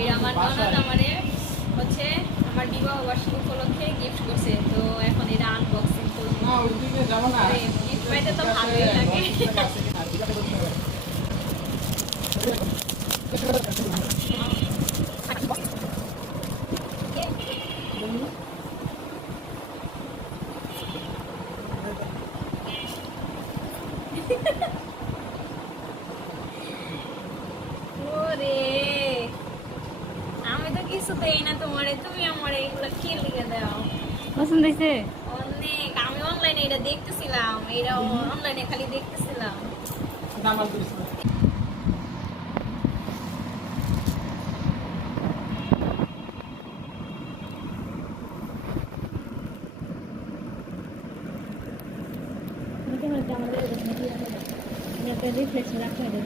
এই আমার ননদ আমারে হচ্ছে আমার বিবাহ বার্ষিকী উপলক্ষে গিফট করছে, তো এখন এটা আনবক্সিং করব। না ওইদিকে যাব না, গিফট পাইতে তো ভালোই লাগে। ওরে আমি তো কিছু দেই না তোমারে, তুমি আমারে এগুলো কি লিখে দাও? পছন্দ হয়েছে? অনেক, আমি অনলাইনে এটা দেখতেছিলাম, এটা অনলাইনে খালি দেখতেছিলাম। দামাল করিস না। আমাদের রিফ্লেক্স রাখতে হবে।